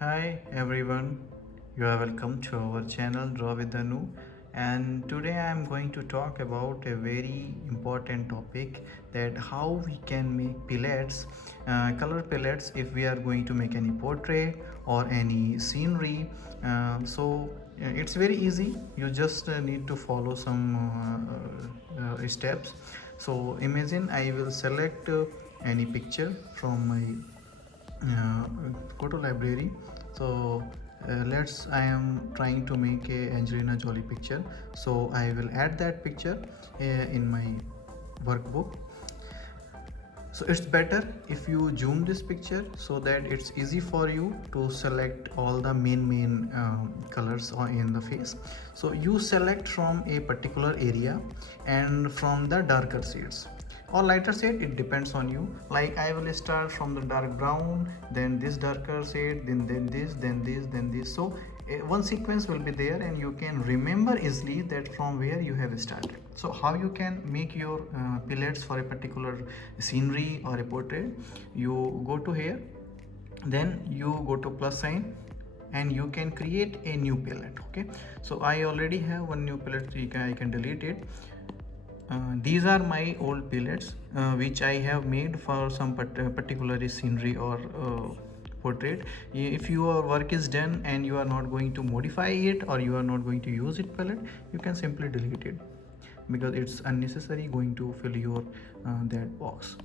Hi everyone, you are welcome to our channel Draw with Anu, and today I am going to talk about a very important topic, that how we can make palettes, color palettes if we are going to make any portrait or any scenery. It's very easy. You just need to follow some steps. So imagine I will select any picture from my photo library. So let's I am trying to make a Angelina Jolie picture, so I will add that picture in my workbook. So it's better if you zoom this picture so that it's easy for you to select all the main colors in the face. So you select from a particular area and from the darker shades or lighter shade, it depends on you. Like I will start from the dark brown, then this darker shade, then this, then this, then this. So one sequence will be there and you can remember easily that from where you have started. So how you can make your palettes for a particular scenery or a portrait? You go to here, then you go to plus sign and you can create a new palette. Okay, so I already have one new palette, so I can delete it. These are my old palettes which I have made for some particular scenery or portrait. If your work is done and you are not going to modify it or you are not going to use it palette, you can simply delete it because it's unnecessary going to fill your that box.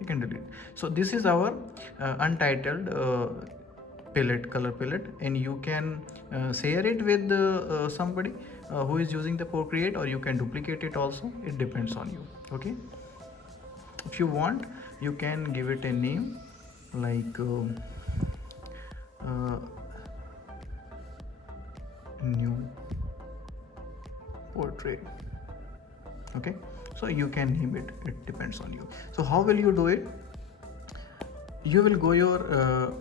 You can delete. So this is our untitled palette, color palette, and you can share it with somebody who is using the Procreate, or you can duplicate it also. It depends on you. Okay, if you want, you can give it a name like new portrait. Okay, so you can name it, it depends on you. So how will you do it? You will go your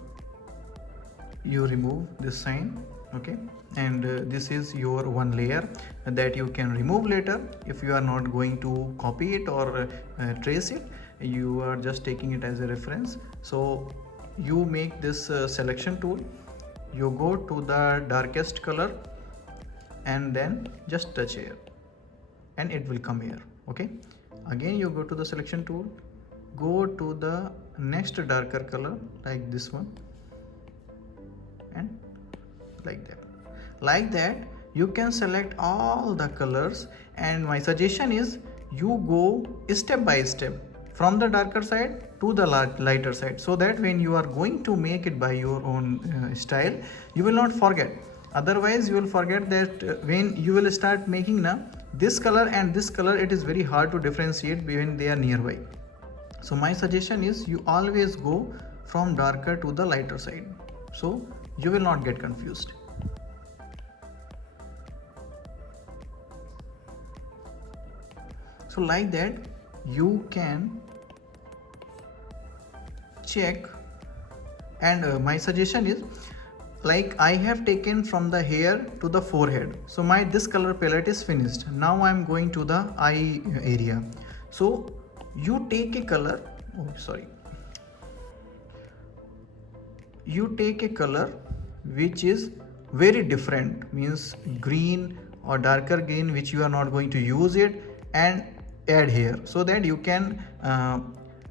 you remove this sign. Okay, and this is your one layer that you can remove later if you are not going to copy it or trace it. You are just taking it as a reference. So you make this selection tool, you go to the darkest color and then just touch here and it will come here. Okay, again you go to the selection tool, go to the next darker color like this one and like that you can select all the colors. And my suggestion is you go step by step from the darker side to the lighter side, so that when you are going to make it by your own style, you will not forget. Otherwise you will forget that when you will start making now this color and this color, it is very hard to differentiate when they are nearby. So my suggestion is you always go from darker to the lighter side, so you will not get confused. So like that you can check. And my suggestion is, like I have taken from the hair to the forehead, so my this color palette is finished. Now I am going to the eye area. So you take a color, you take a color which is very different, means green or darker green, which you are not going to use it, and add here, so that you can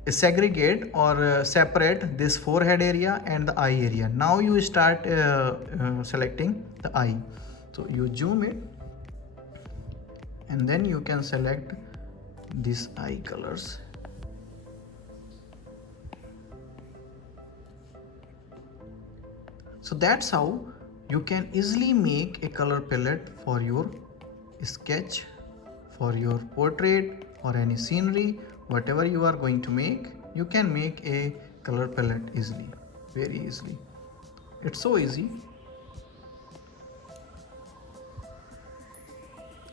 segregate or separate this forehead area and the eye area. Now you start selecting the eye. So you zoom it and then you can select these eye colors. So that's how you can easily make a color palette for your sketch, for your portrait or any scenery. Whatever you are going to make, you can make a color palette easily, very easily. It's so easy.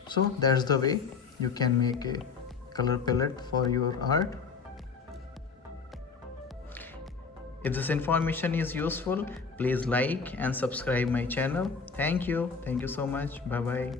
So that's the way you can make a color palette for your art. If this information is useful, please like and subscribe my channel. Thank you so much. Bye bye.